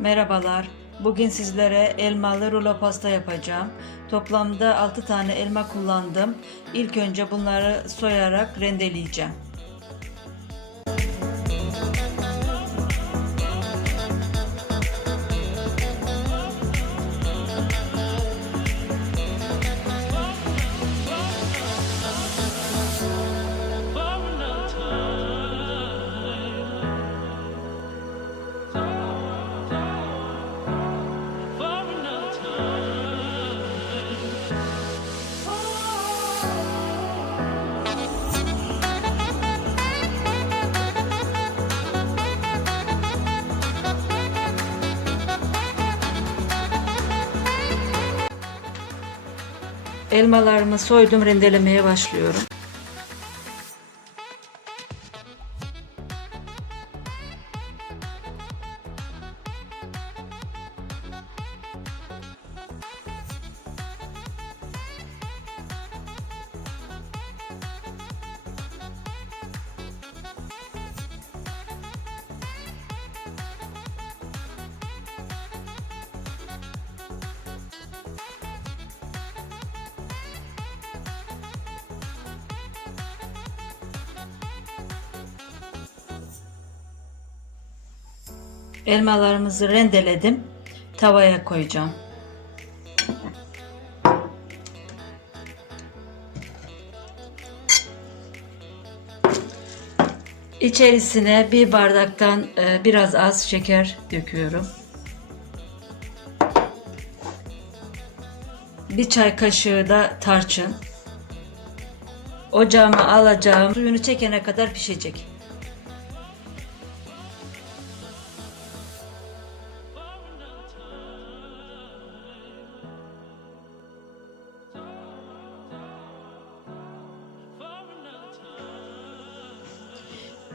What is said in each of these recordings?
Merhabalar. Bugün sizlere elmalı rulo pasta yapacağım. Toplamda 6 tane elma kullandım. İlk önce bunları soyarak rendeleyeceğim. Elmalarımı soydum, rendelemeye başlıyorum. Elmalarımızı rendeledim. Tavaya koyacağım. İçerisine bir bardaktan e, biraz az şeker döküyorum. Bir çay kaşığı da tarçın. Ocağıma alacağım. Suyunu çekene kadar pişecek.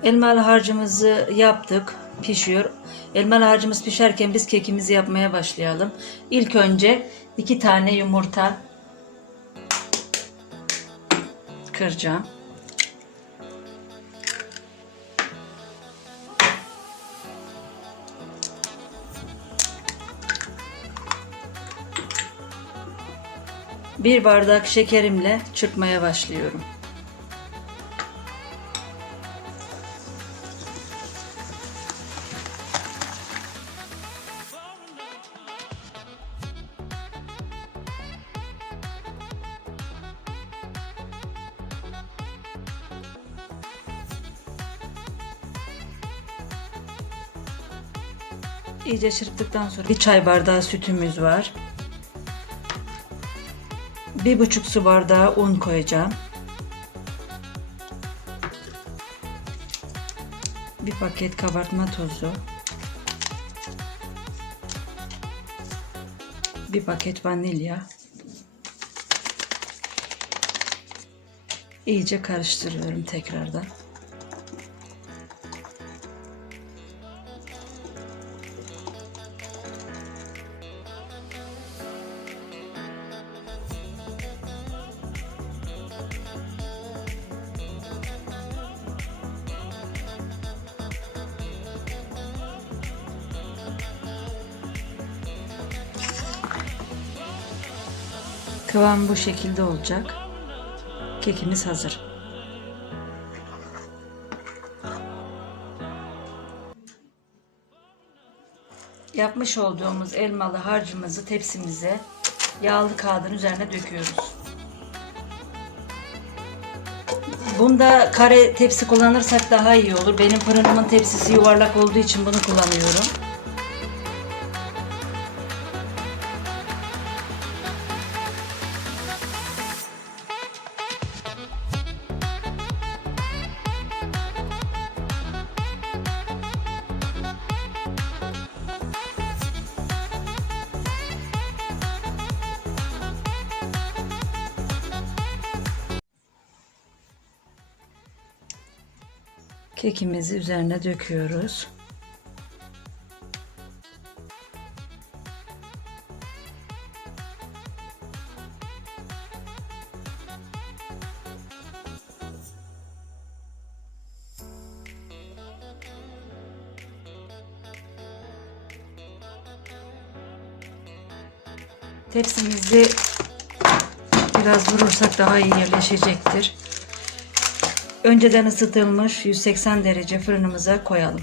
Elmalı harcımızı yaptık. Pişiyor. Elmalı harcımız pişerken biz kekimizi yapmaya başlayalım. İlk önce iki tane yumurta kıracağım. Bir bardak şekerimle çırpmaya başlıyorum. İyice çırptıktan sonra bir çay bardağı sütümüz var. Bir buçuk su bardağı un koyacağım. Bir paket kabartma tozu. Bir paket vanilya. İyice karıştırıyorum tekrardan. Kıvam bu şekilde olacak. Kekimiz hazır. Yapmış olduğumuz elmalı harcımızı tepsimize yağlı kağıdın üzerine döküyoruz. Bunda kare tepsi kullanırsak daha iyi olur. Benim fırınımın tepsisi yuvarlak olduğu için bunu kullanıyorum. kekimizi üzerine döküyoruz. Tepsimizi biraz vurursak daha iyi yerleşecektir. Önceden ısıtılmış 180 derece fırınımıza koyalım.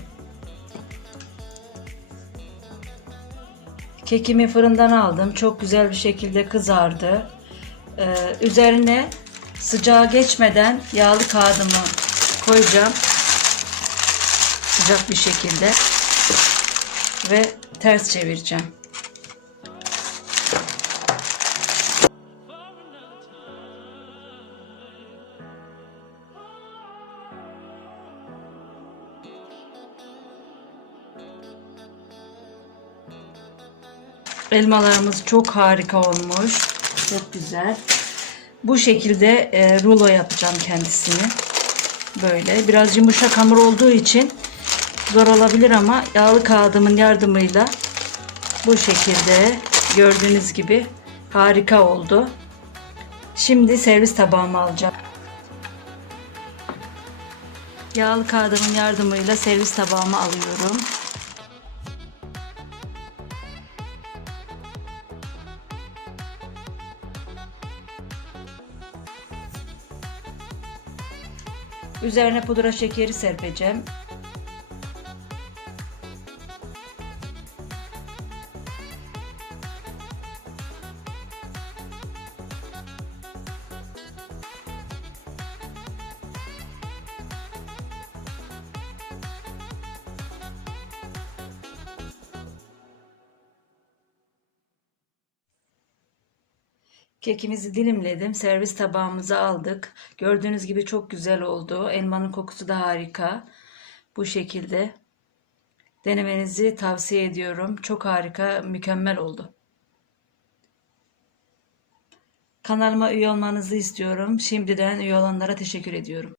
Kekimi fırından aldım. Çok güzel bir şekilde kızardı. Ee, üzerine sıcağı geçmeden yağlı kağıdımı koyacağım. Sıcak bir şekilde. Ve ters çevireceğim. Elmalarımız çok harika olmuş. Çok güzel. Bu şekilde e, rulo yapacağım kendisini. Böyle. Biraz yumuşak hamur olduğu için zor olabilir ama yağlı kağıdımın yardımıyla bu şekilde gördüğünüz gibi harika oldu. Şimdi servis tabağıma alacağım. Yağlı kağıdımın yardımıyla servis tabağıma alıyorum. Üzerine pudra şekeri serpeceğim. Kekimizi dilimledim. Servis tabağımıza aldık. Gördüğünüz gibi çok güzel oldu. Elmanın kokusu da harika. Bu şekilde denemenizi tavsiye ediyorum. Çok harika, mükemmel oldu. Kanalıma üye olmanızı istiyorum. Şimdiden üye olanlara teşekkür ediyorum.